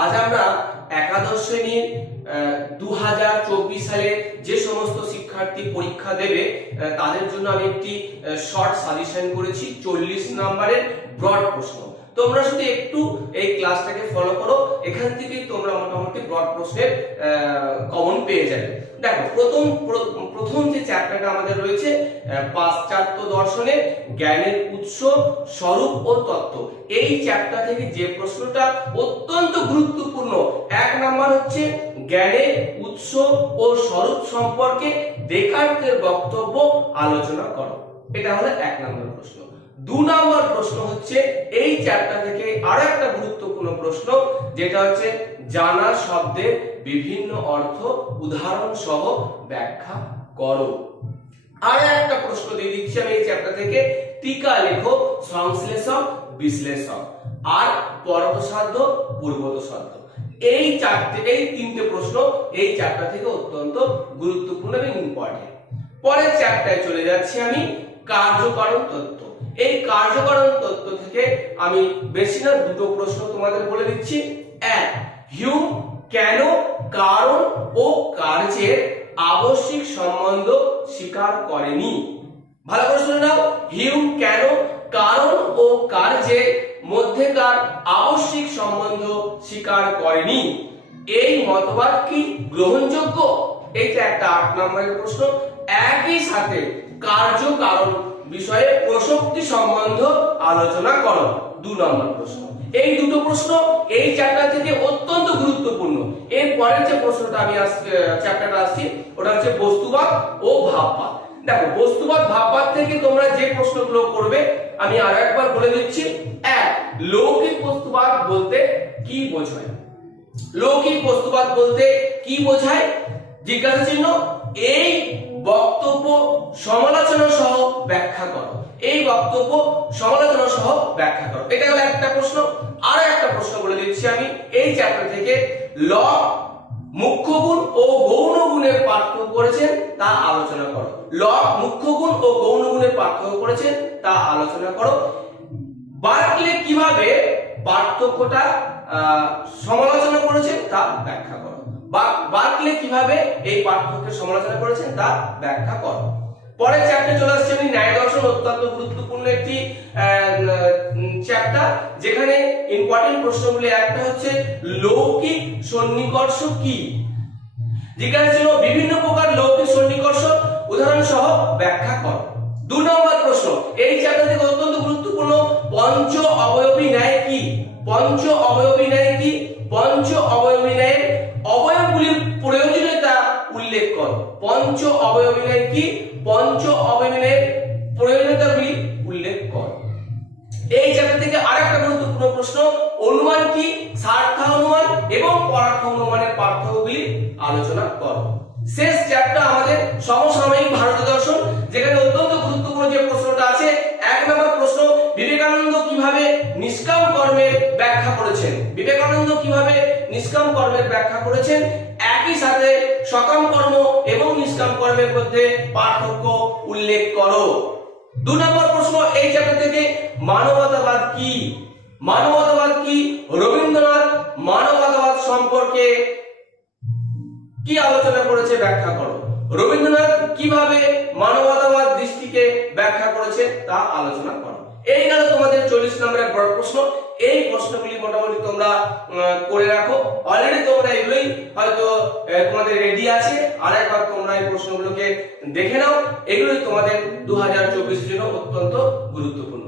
আজ আমরা একাদশ শ্রেণীর 2024 সালে যে সমস্ত শিক্ষার্থী পরীক্ষা দেবে তাদের জন্য আমি একটি শর্ট সাজেশন করেছি 40 নম্বরের ব্রড প্রশ্ন। তোমরা শুধু একটু এই ক্লাসটাকে ফলো করো, এখান থেকেই তোমরা মোটামুটি ব্রড প্রশ্নের কমন পেয়ে যাবে। দেখো, প্রথম যে চ্যাপ্টারটা আমাদের রয়েছে পাশ্চাত্য দর্শনের জ্ঞানের উৎস, স্বরূপ ও তত্ত্ব। এই চ্যাপ্টার থেকে যে প্রশ্নটা অত্যন্ত গুরুত্বপূর্ণ, 1 নাম্বার হচ্ছে জ্ঞানের উৎস ও স্বরূপ সম্পর্কে ডেকার্তের বক্তব্য আলোচনা করো। এটা হলো 1 নম্বর প্রশ্ন। 2 নম্বর প্রশ্ন হচ্ছে এই চ্যাপ্টার থেকে আরো একটা গুরুত্বপূর্ণ প্রশ্ন, যেটা হচ্ছে জানা শব্দের বিভিন্ন অর্থ উদাহরণ সহ ব্যাখ্যা করো। আর একটা প্রশ্ন দিয়ে দিচ্ছি আমি এই চ্যাপ্টার থেকে, টিকা লেখো সংশ্লেষক বিশ্লেষক আর পরোপসাধ্য পূর্বোপসাধ্য। এই তিনটে প্রশ্ন এই চ্যাপ্টার থেকে অত্যন্ত গুরুত্বপূর্ণ এবং ইম্পর্টেন্ট। পরের চ্যাপ্টারে চলে যাচ্ছি আমি কার্যকারণ তত্ত্ব। এই কার্যকারণ তত্ত্ব থেকে আমি বেশি না 2টো প্রশ্ন তোমাদের বলে দিচ্ছি। 1, হিউম কেন কারণ ও কার্যের আবশ্যিক সম্বন্ধ স্বীকার করেনি? ভালো করে শুনে নাও, হিউম কেন কারণ ও কার্যের মধ্যেকার আবশ্যিক সম্বন্ধ স্বীকার করেনি? এই মতবাদ কি গ্রহণযোগ্য? এইটা একটা 8 নম্বরের প্রশ্ন। একই সাথে কার্য কারণ বিষয়ে প্রসক্তি সম্বন্ধ আলোচনা করো, 2 নম্বর প্রশ্ন। এই দুটো প্রশ্ন এই চ্যাপ্টার থেকে অত্যন্ত গুরুত্বপূর্ণ। এর পরের যে প্রশ্নটা আমি চ্যাপ্টারটা আসছি, ওটা হচ্ছে বস্তুবাদ ও ভাববাদ। দেখো, বস্তুবাদ ভাববাদ থেকে তোমরা যে প্রশ্নগুলো করবে আমি আরো একবার বলে দিচ্ছি। 1, লৌকিক বস্তুবাদ বলতে কি বোঝায়? লৌকিক বস্তুবাদ বলতে কি বোঝায়? জিজ্ঞাসা চিহ্ন। এই বক্তব্য সমালোচনা সহ ব্যাখ্যা করো। এই বক্তব্য সমালোচনা সহ ব্যাখ্যা করো। এটা হলো একটা প্রশ্ন। আরো একটা প্রশ্ন বলে দিচ্ছি আমি এই চ্যাপ্টার থেকে, লক মুখ্য গুণ ও গৌণ গুণের পার্থক্য করেছেন তা আলোচনা করো। লক মুখ্য গুণ ও গৌণ গুণের পার্থক্য করেছেন তা আলোচনা করো। বার্কলে কিভাবে পার্থক্যটা সমালোচনা করেছেন তা ব্যাখ্যা করো। বার্কলে কিভাবে এই পার্থক্যের সমালোচনা করেছেন তা ব্যাখ্যা করো। পরের চ্যাপ্টারে চলে আসছে আমি ন্যায় দর্শন, অত্যন্ত গুরুত্বপূর্ণ একটি চ্যাপ্টার, যেখানে ইম্পর্টেন্ট প্রশ্নগুলি একটা হচ্ছে লৌকিক সন্নিকর্ষ কি? জিজ্ঞাসা ছিল বিভিন্ন প্রকার লৌকিক সন্নিকর্ষ উদাহরণ সহ ব্যাখ্যা করো। 2 নম্বর প্রশ্ন এই চ্যাপ্টার থেকে অত্যন্ত গুরুত্বপূর্ণ, পঞ্চ অবয়বী ন্যায় কি? পঞ্চ অবয়বী ন্যায় কি? পঞ্চ অবয়বী ন্যায়ের অবয়বগুলির প্রয়োজনীয়তা উল্লেখ করো। পঞ্চ অবয়বী ন্যায় কি? পঞ্চ অবয়বী ন্যায়ের প্রয়োজনীয়তাগুলি উল্লেখ করো। এই চ্যাপ্টার থেকে আরেকটা গুরুত্বপূর্ণ প্রশ্ন, অনুমান কি? স্বার্থ অনুমান এবং পরার্থ অনুমানের পার্থক্যগুলি আলোচনা করো। শেষ চ্যাপ্টার আমাদের সমসাময়িক ভারতীয় দর্শন, যেখানে অত্যন্ত গুরুত্বপূর্ণ যে প্রশ্নটা আছে, 1 নম্বর প্রশ্ন, বিবেকানন্দ কিভাবে নিষ্কাম কর্মের ব্যাখ্যা করেছেন? বিবেকানন্দ কিভাবে নিষ্কাম কর্মের ব্যাখ্যা করেছেন? একই সাথে সকাম কর্ম এবং নিষ্কাম কর্মের মধ্যে পার্থক্য উল্লেখ করো। 2 নম্বর প্রশ্ন এই চ্যাপ্টার থেকে, মানবতাবাদ কি? মানবতাবাদ কি? রবীন্দ্রনাথ মানবতাবাদ সম্পর্কে কি আলোচনা করেছে ব্যাখ্যা করো। রবীন্দ্রনাথ কিভাবে মানবতাবাদ দৃষ্টিকে ব্যাখ্যা করেছে তা আলোচনা করো। এই গেল তোমাদের 40 নম্বরের বড় প্রশ্ন। এই প্রশ্নগুলি মোটামুটি তোমরা করে রাখো। অলরেডি তোমরা এগুলোই হয়তো তোমাদের রেডি আছে, আর একবার তোমরা এই প্রশ্নগুলোকে দেখে নাও। এগুলোই তোমাদের 2024 এর জন্য অত্যন্ত গুরুত্বপূর্ণ।